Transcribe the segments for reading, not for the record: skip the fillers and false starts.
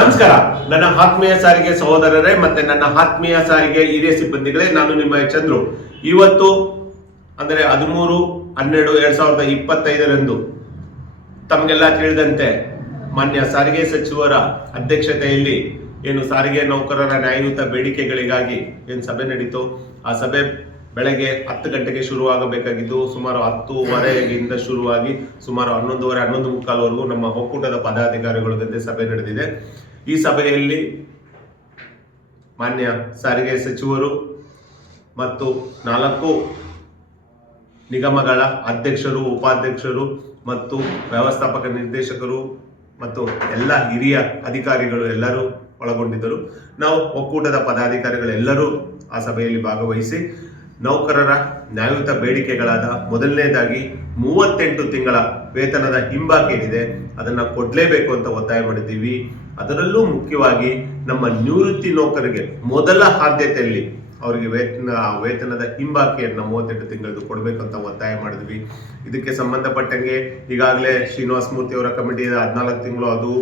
ನಮಸ್ಕಾರ ನನ್ನ ಆತ್ಮೀಯ ಸಾರಿಗೆ ಸಹೋದರರೇ ಮತ್ತೆ ನನ್ನ ಆತ್ಮೀಯ ಸಾರಿಗೆ ಹಿರಿಯ ಸಿಬ್ಬಂದಿಗಳೇ, ನಾನು ನಿಮ್ಮ ಚಂದ್ರು. ಇವತ್ತು ಅಂದರೆ 13/12/2025 ತಮಗೆಲ್ಲ ತಿಳಿದಂತೆ ಮಾನ್ಯ ಸಾರಿಗೆ ಸಚಿವರ ಅಧ್ಯಕ್ಷತೆಯಲ್ಲಿ ಏನು ಸಾರಿಗೆ ನೌಕರರ ನ್ಯಾಯಯುತ ಬೇಡಿಕೆಗಳಿಗಾಗಿ ಏನು ಸಭೆ ನಡೀತು. ಆ ಸಭೆ ಬೆಳಗ್ಗೆ 10 ಗಂಟೆಗೆ ಶುರುವಾಗಬೇಕಾಗಿದ್ದು ಸುಮಾರು 10:15 ಶುರುವಾಗಿ ಸುಮಾರು 11:30 11:45 ನಮ್ಮ ಒಕ್ಕೂಟದ ಪದಾಧಿಕಾರಿಗಳ ಜೊತೆ ಸಭೆ ನಡೆದಿದೆ. ಈ ಸಭೆಯಲ್ಲಿ ಮಾನ್ಯ ಸಾರಿಗೆ ಸಚಿವರು ಮತ್ತು 4 ನಿಗಮಗಳ ಅಧ್ಯಕ್ಷರು, ಉಪಾಧ್ಯಕ್ಷರು ಮತ್ತು ವ್ಯವಸ್ಥಾಪಕ ನಿರ್ದೇಶಕರು ಮತ್ತು ಎಲ್ಲ ಹಿರಿಯ ಅಧಿಕಾರಿಗಳು ಎಲ್ಲರೂ ಒಳಗೊಂಡಿದ್ದರು. ನಾವು ಒಕ್ಕೂಟದ ಪದಾಧಿಕಾರಿಗಳೆಲ್ಲರೂ ಆ ಸಭೆಯಲ್ಲಿ ಭಾಗವಹಿಸಿ ನೌಕರರ ನ್ಯಾಯಯುತ ಬೇಡಿಕೆಗಳಾದ ಮೊದಲನೇದಾಗಿ 38 ತಿಂಗಳ ವೇತನದ ಹಿಂಬಾಕಿ ಏನಿದೆ ಅದನ್ನ ಕೊಡ್ಲೇಬೇಕು ಅಂತ ಒತ್ತಾಯ ಮಾಡಿದ್ದೀವಿ. ಅದರಲ್ಲೂ ಮುಖ್ಯವಾಗಿ ನಮ್ಮ ನಿವೃತ್ತಿ ನೌಕರಿಗೆ ಮೊದಲ ಆದ್ಯತೆಯಲ್ಲಿ ಅವರಿಗೆ ವೇತನದ ಹಿಂಬಾಕಿಯನ್ನು 38 ತಿಂಗಳದ್ದು ಕೊಡಬೇಕಂತ ಒತ್ತಾಯ ಮಾಡಿದ್ವಿ. ಇದಕ್ಕೆ ಸಂಬಂಧಪಟ್ಟಂಗೆ ಈಗಾಗಲೇ ಶ್ರೀನಿವಾಸ ಮೂರ್ತಿ ಅವರ ಕಮಿಟಿ 14 ತಿಂಗಳು ಅದು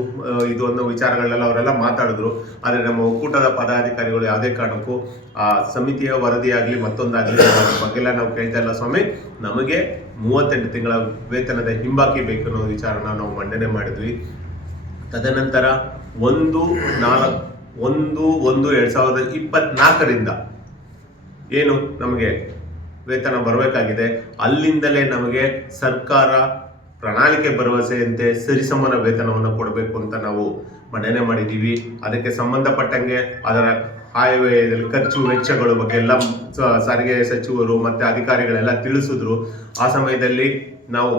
ಇದು ಅನ್ನೋ ವಿಚಾರಗಳೆಲ್ಲ ಅವರೆಲ್ಲ ಮಾತಾಡಿದ್ರು. ಆದರೆ ನಮ್ಮ ಒಕ್ಕೂಟದ ಪದಾಧಿಕಾರಿಗಳು ಯಾವುದೇ ಕಾರಣಕ್ಕೂ ಆ ಸಮಿತಿಯ ವರದಿಯಾಗಲಿ ಮತ್ತೊಂದಾಗಲಿ ಅದರ ಬಗ್ಗೆಲ್ಲ ನಾವು ಕೇಳ್ತಾ ಇಲ್ಲ ಸ್ವಾಮಿ, ನಮಗೆ 38 ತಿಂಗಳ ವೇತನದ ಹಿಂಬಾಕಿ ಬೇಕು ಅನ್ನೋ ವಿಚಾರನ ನಾವು ಮಂಡನೆ ಮಾಡಿದ್ವಿ. ತದನಂತರ 1/1/2024 ಏನು ನಮಗೆ ವೇತನ ಬರಬೇಕಾಗಿದೆ ಅಲ್ಲಿಂದಲೇ ನಮಗೆ ಸರ್ಕಾರ ಪ್ರಣಾಳಿಕೆ ಭರವಸೆಯಂತೆ ಸರಿಸಮಾನ ವೇತನವನ್ನು ಕೊಡಬೇಕು ಅಂತ ನಾವು ಮಂಡನೆ ಮಾಡಿದ್ದೀವಿ. ಅದಕ್ಕೆ ಸಂಬಂಧಪಟ್ಟಂಗೆ ಅದರ ಆಯವ್ಯಯದಲ್ಲಿ ಖರ್ಚು ವೆಚ್ಚಗಳ ಬಗ್ಗೆ ಎಲ್ಲ ಸಾರಿಗೆ ಸಚಿವರು ಮತ್ತೆ ಅಧಿಕಾರಿಗಳೆಲ್ಲ ತಿಳಿಸಿದ್ರು. ಆ ಸಮಯದಲ್ಲಿ ನಾವು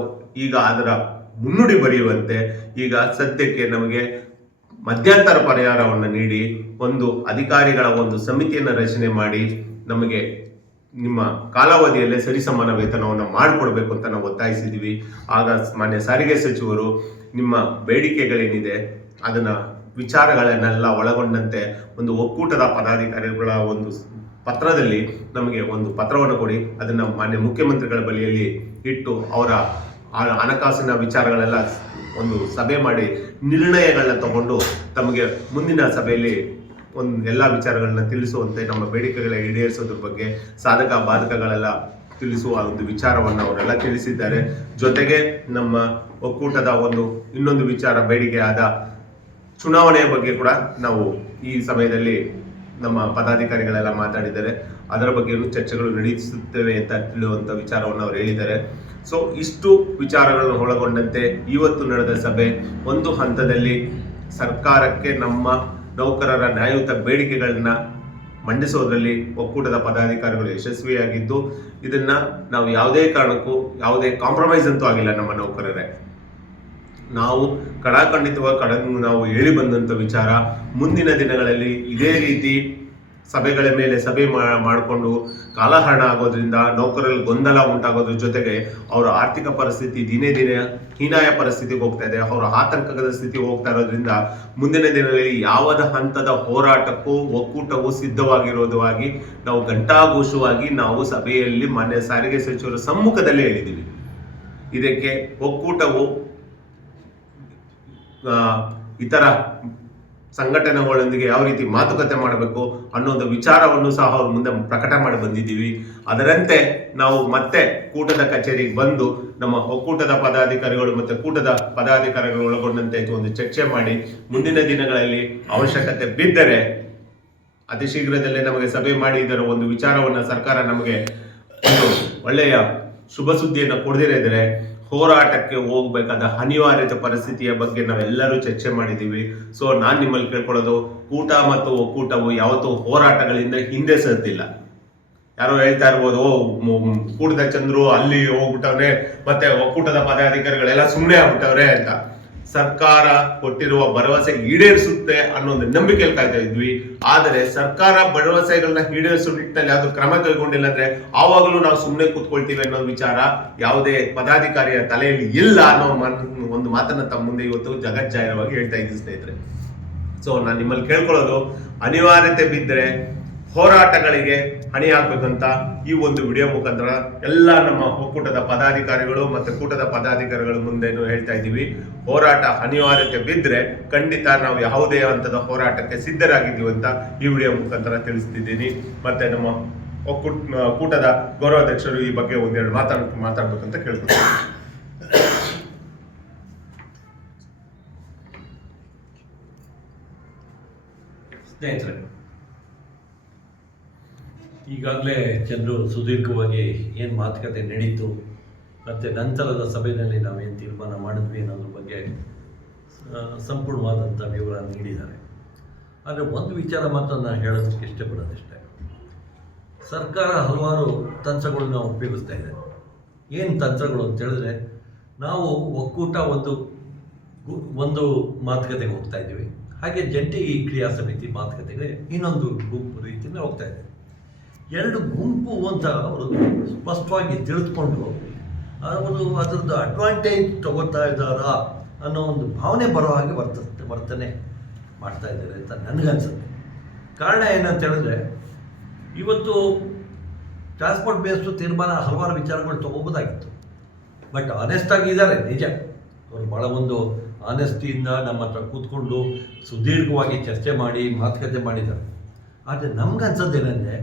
ಈಗ ಅದರ ಮುನ್ನುಡಿ ಬರೆಯುವಂತೆ ಈಗ ಸದ್ಯಕ್ಕೆ ನಮಗೆ ಮಧ್ಯಂತರ ಪರಿಹಾರವನ್ನು ನೀಡಿ ಒಂದು ಅಧಿಕಾರಿಗಳ ಒಂದು ಸಮಿತಿಯನ್ನು ರಚನೆ ಮಾಡಿ ನಮಗೆ ನಿಮ್ಮ ಕಾಲಾವಧಿಯಲ್ಲೇ ಸರಿಸಮಾನ ವೇತನವನ್ನು ಮಾಡಿಕೊಡ್ಬೇಕು ಅಂತ ನಾವು ಒತ್ತಾಯಿಸಿದ್ದೀವಿ. ಆಗ ಮಾನ್ಯ ಸಾರಿಗೆ ಸಚಿವರು ನಿಮ್ಮ ಬೇಡಿಕೆಗಳೇನಿದೆ ಅದನ್ನ ವಿಚಾರಗಳನ್ನೆಲ್ಲ ಒಳಗೊಂಡಂತೆ ಒಂದು ಒಕ್ಕೂಟದ ಪದಾಧಿಕಾರಿಗಳ ಒಂದು ಪತ್ರದಲ್ಲಿ ನಮಗೆ ಒಂದು ಪತ್ರವನ್ನು ಕೊಡಿ, ಅದನ್ನ ಮಾನ್ಯ ಮುಖ್ಯಮಂತ್ರಿಗಳ ಬಳಿಯಲ್ಲಿ ಇಟ್ಟು ಅವರ ಹಣಕಾಸಿನ ವಿಚಾರಗಳೆಲ್ಲ ಒಂದು ಸಭೆ ಮಾಡಿ ನಿರ್ಣಯಗಳನ್ನ ತಗೊಂಡು ತಮಗೆ ಮುಂದಿನ ಸಭೆಯಲ್ಲಿ ಎಲ್ಲ ವಿಚಾರಗಳನ್ನ ತಿಳಿಸುವಂತೆ ನಮ್ಮ ಬೇಡಿಕೆಗಳ ಈಡೇರಿಸೋದ್ರ ಬಗ್ಗೆ ಸಾಧಕ ಬಾಧಕಗಳೆಲ್ಲ ತಿಳಿಸುವ ಒಂದು ವಿಚಾರವನ್ನು ಅವರೆಲ್ಲ ತಿಳಿಸಿದ್ದಾರೆ. ಜೊತೆಗೆ ನಮ್ಮ ಒಕ್ಕೂಟದ ಇನ್ನೊಂದು ವಿಚಾರ ಬೇಡಿಕೆ ಆದ ಚುನಾವಣೆಯ ಬಗ್ಗೆ ಕೂಡ ನಾವು ಈ ಸಮಯದಲ್ಲಿ ನಮ್ಮ ಪದಾಧಿಕಾರಿಗಳೆಲ್ಲ ಮಾತಾಡಿದ್ದಾರೆ. ಅದರ ಬಗ್ಗೆ ಚರ್ಚೆಗಳು ನಡೆಸುತ್ತೇವೆ ಅಂತ ತಿಳಿಯುವಂತ ವಿಚಾರವನ್ನು ಅವರು ಹೇಳಿದ್ದಾರೆ. ಸೊ ಇಷ್ಟು ವಿಚಾರಗಳನ್ನು ಒಳಗೊಂಡಂತೆ ಇವತ್ತು ನಡೆದ ಸಭೆ ಒಂದು ಹಂತದಲ್ಲಿ ಸರ್ಕಾರಕ್ಕೆ ನಮ್ಮ ನೌಕರರ ನ್ಯಾಯಯುತ ಬೇಡಿಕೆಗಳನ್ನ ಮಂಡಿಸೋದ್ರಲ್ಲಿ ಒಕ್ಕೂಟದ ಪದಾಧಿಕಾರಿಗಳು ಯಶಸ್ವಿಯಾಗಿದ್ದು ಇದನ್ನ ನಾವು ಯಾವುದೇ ಕಾರಣಕ್ಕೂ ಯಾವುದೇ ಕಾಂಪ್ರಮೈಸ್ ಅಂತೂ ಆಗಿಲ್ಲ. ನಮ್ಮ ನೌಕರರೇ ನಾವು ಕಡಾಖಂಡಿತವಾಗಿ ನಾವು ಹೇಳಿ ಬಂದಂತ ವಿಚಾರ ಮುಂದಿನ ದಿನಗಳಲ್ಲಿ ಇದೇ ರೀತಿ ಸಭೆಗಳ ಮೇಲೆ ಸಭೆ ಮಾಡಿಕೊಂಡು ಕಾಲಹರಣ ಆಗೋದ್ರಿಂದ ನೌಕರರಲ್ಲಿ ಗೊಂದಲ ಉಂಟಾಗೋದ್ರ ಜೊತೆಗೆ ಅವರ ಆರ್ಥಿಕ ಪರಿಸ್ಥಿತಿ ದಿನೇ ದಿನೇ ಹೀನಾಯ ಪರಿಸ್ಥಿತಿಗೆ ಹೋಗ್ತಾ ಇದೆ, ಅವರ ಆತಂಕದ ಸ್ಥಿತಿಗೆ ಹೋಗ್ತಾ ಇರೋದ್ರಿಂದ ಮುಂದಿನ ದಿನಗಳಲ್ಲಿ ಯಾವದ ಹಂತದ ಹೋರಾಟಕ್ಕೂ ಒಕ್ಕೂಟವು ಸಿದ್ಧವಾಗಿರೋದಾಗಿ ನಾವು ಘಂಟಾಘೋಷವಾಗಿ ನಾವು ಸಭೆಯಲ್ಲಿ ಮಾನ್ಯ ಸಾರಿಗೆ ಸಚಿವರ ಸಮ್ಮುಖದಲ್ಲೇ ಹೇಳಿದ್ದೀವಿ. ಇದಕ್ಕೆ ಒಕ್ಕೂಟವು ಇತರ ಸಂಘಟನೆಗಳೊಂದಿಗೆ ಯಾವ ರೀತಿ ಮಾತುಕತೆ ಮಾಡಬೇಕು ಅನ್ನೋದು ವಿಚಾರವನ್ನು ಸಹ ಅವ್ರ ಮುಂದೆ ಪ್ರಕಟ ಮಾಡಿ ಬಂದಿದ್ದೀವಿ. ಅದರಂತೆ ನಾವು ಮತ್ತೆ ಕೂಟದ ಕಚೇರಿಗೆ ಬಂದು ನಮ್ಮ ಒಕ್ಕೂಟದ ಪದಾಧಿಕಾರಿಗಳು ಮತ್ತೆ ಕೂಟದ ಪದಾಧಿಕಾರಿಗಳು ಒಳಗೊಂಡಂತೆ ಒಂದು ಚರ್ಚೆ ಮಾಡಿ ಮುಂದಿನ ದಿನಗಳಲ್ಲಿ ಅವಶ್ಯಕತೆ ಬಿದ್ದರೆ ಅತಿ ಶೀಘ್ರದಲ್ಲೇ ನಮಗೆ ಸಭೆ ಮಾಡಿ ಇದರ ಒಂದು ವಿಚಾರವನ್ನು ಸರ್ಕಾರ ನಮಗೆ ಒಳ್ಳೆಯ ಶುಭ ಸುದ್ದಿಯನ್ನು ಕೊಡದಿರಿದರೆ ಹೋರಾಟಕ್ಕೆ ಹೋಗ್ಬೇಕಾದ ಅನಿವಾರ್ಯತೆ ಪರಿಸ್ಥಿತಿಯ ಬಗ್ಗೆ ನಾವೆಲ್ಲರೂ ಚರ್ಚೆ ಮಾಡಿದ್ದೀವಿ. ಸೊ ನಾನು ನಿಮ್ಮಲ್ಲಿ ಕೇಳ್ಕೊಳ್ಳೋದು, ಕೂಟ ಮತ್ತು ಒಕ್ಕೂಟವು ಯಾವತ್ತೂ ಹೋರಾಟಗಳಿಂದ ಹಿಂದೆ ಸರಿದಿಲ್ಲ. ಯಾರೋ ಹೇಳ್ತಾ ಇರ್ಬೋದು, ಕೂಟದ ಚಂದ್ರು ಅಲ್ಲಿ ಹೋಗ್ಬಿಟ್ಟವ್ರೆ ಮತ್ತೆ ಒಕ್ಕೂಟದ ಪದಾಧಿಕಾರಿಗಳೆಲ್ಲ ಸುಮ್ಮನೆ ಆಗ್ಬಿಟ್ಟವ್ರೆ ಅಂತ. ಸರ್ಕಾರ ಕೊಟ್ಟಿರುವ ಭರವಸೆ ಈಡೇರಿಸುತ್ತೆ ಅನ್ನೋ ಒಂದು ನಂಬಿಕೆಯಲ್ಲಿ ಕಾಯ್ತಾ ಇದ್ವಿ. ಆದರೆ ಸರ್ಕಾರ ಭರವಸೆಗಳನ್ನ ಈಡೇರಿಸೋ ನಿಟ್ಟಿನಲ್ಲಿ ಯಾವ್ದು ಕ್ರಮ ಕೈಗೊಂಡಿಲ್ಲ ಅಂದ್ರೆ ಆವಾಗಲೂ ನಾವು ಸುಮ್ಮನೆ ಕೂತ್ಕೊಳ್ತೀವಿ ಅನ್ನೋ ವಿಚಾರ ಯಾವುದೇ ಪದಾಧಿಕಾರಿಯ ತಲೆಯಲ್ಲಿ ಇಲ್ಲ ಅನ್ನೋ ಒಂದು ಮಾತನ್ನ ತಮ್ಮ ಮುಂದೆ ಇವತ್ತು ಜಗಜ್ಜಾಹಿರವಾಗಿ ಹೇಳ್ತಾ ಇದ್ದೀನಿ ಸ್ನೇಹಿತರೆ. ಸೊ ನಾನು ನಿಮ್ಮಲ್ಲಿ ಕೇಳ್ಕೊಳ್ಳೋದು, ಅನಿವಾರ್ಯತೆ ಬಿದ್ದರೆ ಹೋರಾಟಗಳಿಗೆ ಹಣಿಯಾಗಬೇಕಂತ ಈ ಒಂದು ವಿಡಿಯೋ ಮುಖಾಂತರ ಎಲ್ಲ ನಮ್ಮ ಒಕ್ಕೂಟದ ಪದಾಧಿಕಾರಿಗಳು ಮತ್ತು ಕೂಟದ ಪದಾಧಿಕಾರಿಗಳ ಮುಂದೆನೂ ಹೇಳ್ತಾ ಇದ್ದೀವಿ. ಹೋರಾಟ ಅನಿವಾರ್ಯತೆ ಬಿದ್ದರೆ ಖಂಡಿತ ನಾವು ಯಾವುದೇ ಹಂತದ ಹೋರಾಟಕ್ಕೆ ಸಿದ್ಧರಾಗಿದ್ದೀವಿ ಅಂತ ಈ ವಿಡಿಯೋ ಮುಖಾಂತರ ತಿಳಿಸ್ತಿದ್ದೀನಿ. ಮತ್ತೆ ನಮ್ಮ ಕೂಟದ ಗೌರವಾಧ್ಯಕ್ಷರು ಈ ಬಗ್ಗೆ ಒಂದೆರಡು ಮಾತಾಡ್ಬೇಕಂತ ಕೇಳ್ಕೊಳ್ತೀನಿ. ಸ್ನೇಹಿತರೆ, ಈಗಾಗಲೇ ಜನರು ಸುದೀರ್ಘವಾಗಿ ಏನು ಮಾತುಕತೆ ನಡೀತು ಮತ್ತು ನಂತರದ ಸಭೆಯಲ್ಲಿ ನಾವೇನು ತೀರ್ಮಾನ ಮಾಡಿದ್ವಿ ಅನ್ನೋದ್ರ ಬಗ್ಗೆ ಸಂಪೂರ್ಣವಾದಂಥ ವಿವರ ನೀಡಿದ್ದಾರೆ. ಆದರೆ ಒಂದು ವಿಚಾರ ಮಾತ್ರ ನಾನು ಹೇಳೋದಕ್ಕೆ ಇಷ್ಟಪಡೋದಿಷ್ಟೇ, ಸರ್ಕಾರ ಹಲವಾರು ತಂತ್ರಗಳನ್ನ ಉಪಯೋಗಿಸ್ತಾ ಇದೆ. ಏನು ತಂತ್ರಗಳು ಅಂತ ಹೇಳಿದ್ರೆ, ನಾವು ಒಕ್ಕೂಟ ಒಂದು ಮಾತುಕತೆಗೆ ಹೋಗ್ತಾ ಇದ್ದೀವಿ, ಹಾಗೆ ಜಂಟಿ ಕ್ರಿಯಾ ಸಮಿತಿ ಮಾತುಕತೆಗೆ ಇನ್ನೊಂದು ಗುಂಪು ರೀತಿಯಲ್ಲಿ ಹೋಗ್ತಾ ಇದೆ. ಎರಡು ಗುಂಪು ಅಂತ ಅವರು ಸ್ಪಷ್ಟವಾಗಿ ತಿಳಿದುಕೊಂಡು ಅವರು ಅದರದ್ದು ಅಡ್ವಾಂಟೇಜ್ ತಗೋತಾ ಇದ್ದಾರಾ ಅನ್ನೋ ಒಂದು ಭಾವನೆ ಬರೋ ಹಾಗೆ ವರ್ತನೆ ಮಾಡ್ತಾ ಇದ್ದಾರೆ ಅಂತ ನನಗನ್ಸುತ್ತೆ. ಕಾರಣ ಏನಂತ ಹೇಳಿದ್ರೆ, ಇವತ್ತು ಟ್ರಾನ್ಸ್ಪೋರ್ಟ್ ಬೇಸ್ಡು ತೀರ್ಮಾನ ಹಲವಾರು ವಿಚಾರಗಳು ತೊಗೋಬೋದಾಗಿತ್ತು. ಬಟ್ ಆನೆಸ್ಟಾಗಿ ಇದ್ದಾರೆ, ನಿಜ. ಅವರು ಭಾಳ ಒಂದು ಆನೆಸ್ಟಿಯಿಂದ ನಮ್ಮ ಹತ್ರ ಕೂತ್ಕೊಂಡು ಸುದೀರ್ಘವಾಗಿ ಚರ್ಚೆ ಮಾಡಿ ಮಾತುಕತೆ ಮಾಡಿದ್ದಾರೆ. ಆದರೆ ನಮ್ಗನ್ಸೋದೇನೆಂದರೆ,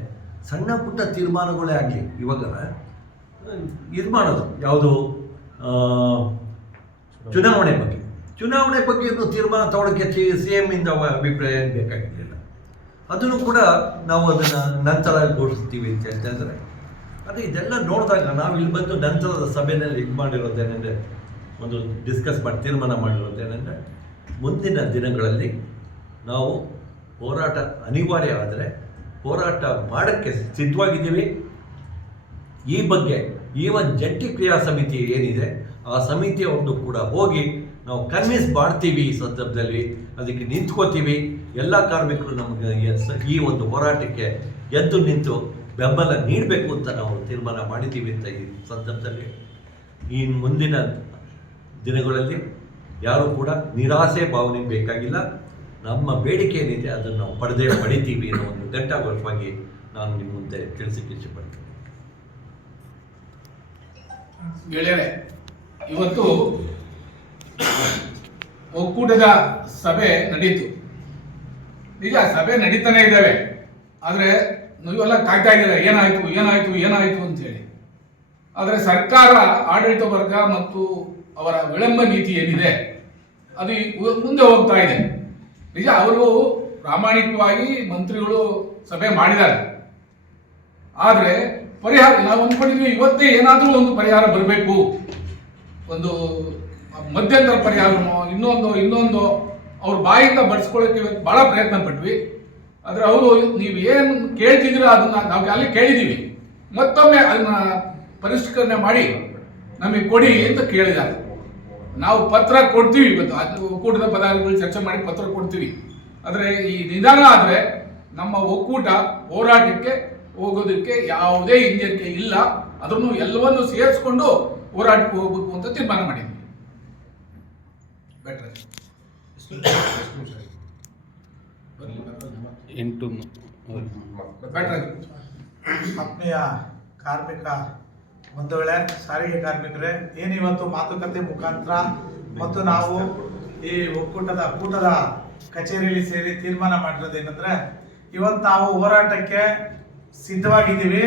ಸಣ್ಣ ಪುಟ್ಟ ತೀರ್ಮಾನಗಳೇ ಆಗಲಿ, ಇವಾಗ ಇದು ಮಾಡೋದು ಯಾವುದು ಚುನಾವಣೆ ಬಗ್ಗೆ ತೀರ್ಮಾನ ತಗೊಳ್ಳೋಕ್ಕೆ CM ಇಂದ ಅಭಿಪ್ರಾಯ ಏನು ಬೇಕಾಗಿರಲಿಲ್ಲ. ಅದನ್ನು ಕೂಡ ನಾವು ಅದನ್ನು ನಂತರ ಘೋಷಿಸ್ತೀವಿ ಅಂತ ಹೇಳ್ತಿದ್ರೆ, ಆದರೆ ಇದೆಲ್ಲ ನೋಡಿದಾಗ ನಾವು ಇಲ್ಲಿ ಬಂದು ನಂತರದ ಸಭೆಯಲ್ಲಿ ಇದು ಮಾಡಿರೋದೇನೆಂದರೆ, ಒಂದು ಡಿಸ್ಕಸ್ ಮಾಡಿ ತೀರ್ಮಾನ ಮಾಡಿರೋದೇನೆಂದರೆ, ಮುಂದಿನ ದಿನಗಳಲ್ಲಿ ನಾವು ಹೋರಾಟ ಅನಿವಾರ್ಯ ಆದರೆ ಹೋರಾಟ ಮಾಡೋಕ್ಕೆ ಸಿದ್ಧವಾಗಿದ್ದೀವಿ. ಈ ಬಗ್ಗೆ ಈ ಒಂದು ಜಂಟಿ ಕ್ರಿಯಾ ಸಮಿತಿ ಏನಿದೆ, ಆ ಸಮಿತಿಯವ್ರದ್ದು ಕೂಡ ಹೋಗಿ ನಾವು ಕನ್ವಿನ್ಸ್ ಮಾಡ್ತೀವಿ. ಈ ಸಂದರ್ಭದಲ್ಲಿ ಅದಕ್ಕೆ ನಿಂತ್ಕೋತೀವಿ. ಎಲ್ಲ ಕಾರ್ಮಿಕರು ನಮಗೆ ಈ ಒಂದು ಹೋರಾಟಕ್ಕೆ ಎದ್ದು ನಿಂತು ಬೆಂಬಲ ನೀಡಬೇಕು ಅಂತ ನಾವು ತೀರ್ಮಾನ ಮಾಡಿದ್ದೀವಿ ಅಂತ ಈ ಸಂದರ್ಭದಲ್ಲಿ ಈ ಮುಂದಿನ ದಿನಗಳಲ್ಲಿ ಯಾರೂ ಕೂಡ ನಿರಾಸೆ ಭಾವನೆ ಬೇಕಾಗಿಲ್ಲ. ನಮ್ಮ ಬೇಡಿಕೆ ಏನಿದೆ ಅದನ್ನು ನಾವು ಪಡಿತೀವಿ ಅನ್ನೋ ಒಂದು ಘಂಟಾಘೋಷವಾಗಿ ನಾನು ನಿಮ್ಮ ಮುಂದೆ ತಿಳಿಸಕ್ಕೆ ಇಷ್ಟಪಡ್ತೀನಿ. ಗೆಳೆಯರೆ, ಇವತ್ತು ಒಕ್ಕೂಟದ ಸಭೆ ನಡೀತು. ನಿಜ, ಸಭೆ ನಡೀತಾನೆ ಇದ್ದಾವೆ. ಆದರೆ ನೀವೆಲ್ಲ ಕಾಯ್ತಾ ಇದ್ದೀರಾ, ಏನಾಯ್ತು ಅಂತ ಹೇಳಿ. ಆದರೆ ಸರ್ಕಾರ, ಆಡಳಿತ ವರ್ಗ ಮತ್ತು ಅವರ ವಿಳಂಬ ನೀತಿ ಏನಿದೆ ಅದು ಮುಂದೆ ಹೋಗ್ತಾ ಇದೆ. ನಿಜ, ಅವರು ಪ್ರಾಮಾಣಿಕವಾಗಿ ಮಂತ್ರಿಗಳು ಸಭೆ ಮಾಡಿದ್ದಾರೆ. ಆದರೆ ಪರಿಹಾರ ನಾವು ಅಂದ್ಕೊಂಡಿದ್ವಿ, ಇವತ್ತೇ ಏನಾದರೂ ಒಂದು ಪರಿಹಾರ ಬರಬೇಕು, ಒಂದು ಮಧ್ಯಂತರ ಪರಿಹಾರನೋ ಇನ್ನೊಂದು ಅವ್ರ ಬಾಯಿಂದ ಬಡಿಸ್ಕೊಳ್ಳೋಕೆ ಇವತ್ತು ಭಾಳ ಪ್ರಯತ್ನ ಪಟ್ವಿ. ಆದರೆ ಅವರು ನೀವು ಏನು ಕೇಳ್ತಿದ್ದೀರೋ ಅದನ್ನ ನಾವು ಅಲ್ಲಿ ಕೇಳಿದ್ದೀವಿ, ಮತ್ತೊಮ್ಮೆ ಅದನ್ನ ಪರಿಷ್ಕರಣೆ ಮಾಡಿ ನಮಗೆ ಕೊಡಿ ಅಂತ ಕೇಳಿದ್ದಾರೆ. ನಾವು ಪತ್ರ ಕೊಡ್ತೀವಿ, ಇವತ್ತು ಒಕ್ಕೂಟದ ಪದಾಧಿಕಾರಿಗಳು ಚರ್ಚೆ ಮಾಡಿ ಪತ್ರ ಕೊಡ್ತೀವಿ. ಆದರೆ ಈ ನಿಧಾನ ಆದರೆ ನಮ್ಮ ಒಕ್ಕೂಟ ಹೋರಾಟಕ್ಕೆ ಹೋಗೋದಕ್ಕೆ ಯಾವುದೇ ಹಿಂಜರಿಕೆ ಇಲ್ಲ. ಅದನ್ನು ಎಲ್ಲವನ್ನು ಸೇರಿಸ್ಕೊಂಡು ಹೋರಾಟಕ್ಕೆ ಹೋಗ್ಬೇಕು ಅಂತ ತೀರ್ಮಾನ ಮಾಡಿದ್ವಿ. ಆತ್ಮೀಯ ಕಾರ್ಮಿಕ ಬಂಧುಗಳೇ, ಸಾರಿಗೆ ಕಾರ್ಮಿಕರೇ, ಏನಿವತ್ತು ಮಾತುಕತೆ ಮುಖಾಂತರ ಮತ್ತು ನಾವು ಈ ಕೂಟದ ಕಚೇರಿಯಲ್ಲಿ ಸೇರಿ ತೀರ್ಮಾನ ಮಾಡಿರೋದೇನೆಂದ್ರೆ, ಇವತ್ತು ನಾವು ಹೋರಾಟಕ್ಕೆ ಸಿದ್ಧವಾಗಿದ್ದೀವಿ.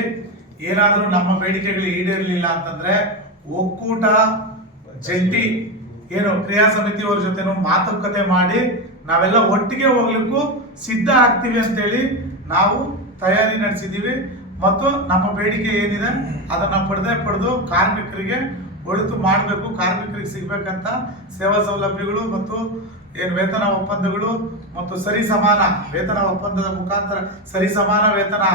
ಏನಾದರೂ ನಮ್ಮ ಬೇಡಿಕೆಗಳು ಈಡೇರಲಿಲ್ಲ ಅಂತಂದ್ರೆ ಒಕ್ಕೂಟ ಜಂಟಿ ಕ್ರಿಯಾ ಸಮಿತಿಯವರ ಜೊತೆನೂ ಮಾತುಕತೆ ಮಾಡಿ ನಾವೆಲ್ಲ ಒಟ್ಟಿಗೆ ಹೋಗ್ಲಿಕ್ಕೂ ಸಿದ್ಧ ಆಗ್ತೀವಿ ಅಂತೇಳಿ ನಾವು ತಯಾರಿ ನಡೆಸಿದ್ದೀವಿ. ಮತ್ತು ನಮ್ಮ ಬೇಡಿಕೆ ಏನಿದೆ ಅದನ್ನ ಪಡೆದು ಕಾರ್ಮಿಕರಿಗೆ ಒಳಿತು ಮಾಡಬೇಕು, ಕಾರ್ಮಿಕರಿಗೆ ಸಿಗ್ಬೇಕಂತ ಸೇವಾ ಸೌಲಭ್ಯಗಳು ಮತ್ತು ವೇತನ ಒಪ್ಪಂದಗಳು ಮತ್ತು ಸರಿಸಮಾನ ವೇತನ ಒಪ್ಪಂದದ ಮುಖಾಂತರ ಸರಿಸಮಾನ ವೇತನ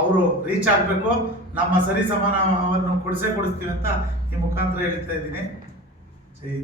ಅವರು ರೀಚ್ ಆಗಬೇಕು. ನಮ್ಮ ಸರಿಸಮಾನವನ್ನು ಕೊಡಿಸ್ತೀವಿ ಅಂತ ಈ ಮುಖಾಂತರ ಹೇಳ್ತಾ ಇದ್ದೀನಿ. ಜೈ